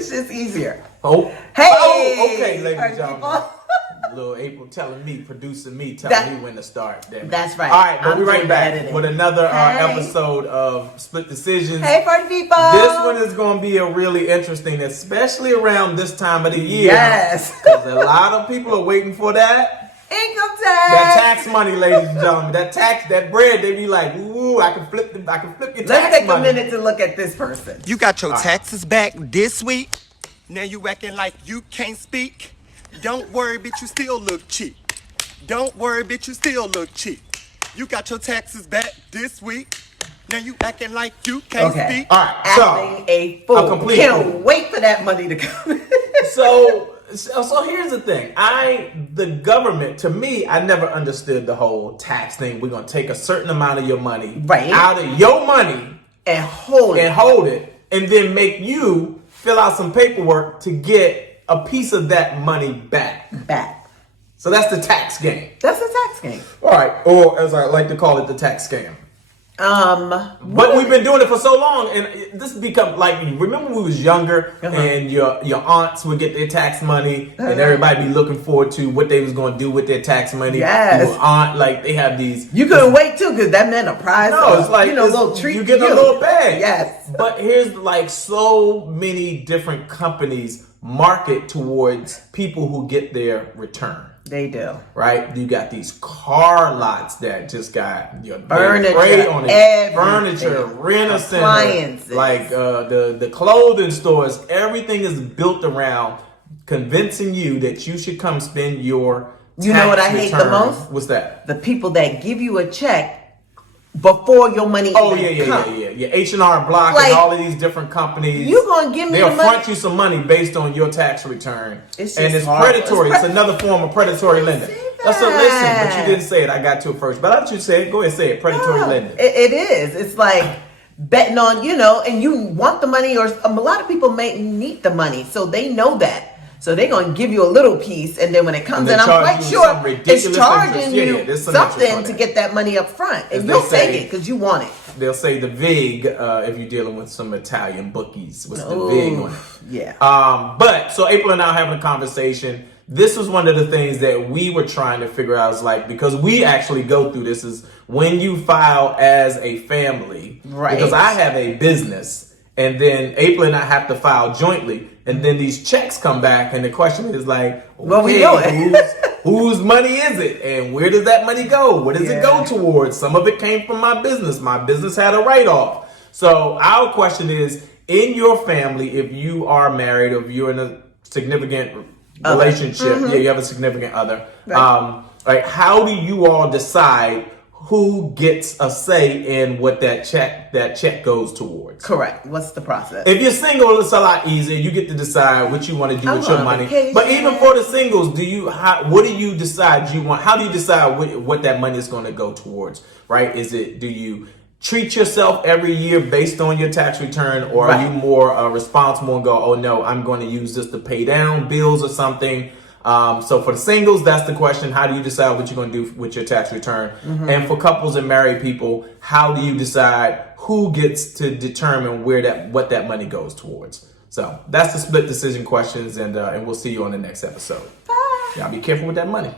It's just easier. Oh, Hey, okay, ladies and gentlemen. Little April producing me, telling me when to start. That's right. All right, but we're right back editing. with another Hey. episode of Split Decisions. Hey, party people. This one is going to be a really interesting, especially around this time of the year. Yes. Because a lot of people are waiting for that. Income tax. That tax money, ladies and gentlemen. That bread, they be like, ooh, I can flip your tax money. Let's take a minute to look at this person. You got your taxes back this week. Now you acting like you can't speak. Don't worry, bitch, you still look cheap. Don't worry, bitch, you still look cheap. You got your taxes back this week. Now you acting like you can't speak. All right, Acting a fool. a complete Can't fool. wait for that money to come. So here's the thing. The government, to me, I never understood the whole tax thing. We're going to take a certain amount of your money out of your money and hold it, and then make you fill out some paperwork to get a piece of that money back. So that's the tax game. That's a tax game. All right, or as I like to call it, the tax scam. But we've been doing it for so long, and this become like, remember when we was younger, and your aunts would get their tax money, and everybody be looking forward to what they was going to do with their tax money. Yes. Your aunt, like they have these. You couldn't wait too, because that meant a prize. No, it's like little treat. You get a little bag. Yes. But here's like so many different companies market towards people who get their return. They do. Right? You got these car lots that just got your furniture on it. Furniture, appliances, rent-a-center, like the clothing stores. Everything is built around convincing you that you should come spend your tax You know what I hate the return. most? What's that? The people that give you a check before your money even comes. Yeah. H&R Block Like, and all of these different companies. You gonna give me they'll the money? front you some money based on your tax return. It's and just it's horrible. predatory. It's another form of predatory lending. So listen, but you didn't say it. I got to it first. But I'll let you say it. Go ahead and say it. Predatory lending. It is. It's like betting on, and you want the money, or a lot of people may need the money, so they know that. So they're going to give you a little piece, and then when it comes in, I'm quite sure it's charging you something to get that money up front. And you'll take it because you want it. They'll say the VIG if you're dealing with some Italian bookies. What's the VIG on it? Yeah. But so April and I are having a conversation. This was one of the things that we were trying to figure out, is like, because we actually go through this, is when you file as a family. Right. Because I have a business, and then April and I have to file jointly, and then these checks come back, and the question is like, what we doing? Whose money is it, and where does that money go? What does it go towards? Some of it came from my business. My business had a write-off. So our question is, in your family, if you are married, or if you're in a significant relationship, you have a significant other, right. How do you all decide who gets a say in what that check goes towards? Correct. What's the process? If you're single, it's a lot easier. You get to decide what you want to do with your money. Vacation. But even for the singles, what do you decide you want? How do you decide what that money is going to go towards? Right? Do you treat yourself every year based on your tax return, or are you more responsible and go, oh no, I'm going to use this to pay down bills or something? So for the singles, that's the question. How do you decide what you're going to do with your tax return? And for couples and married people, how do you decide who gets to determine what that money goes towards? So that's the split decision questions, and we'll see you on the next episode. Bye. Y'all be careful with that money.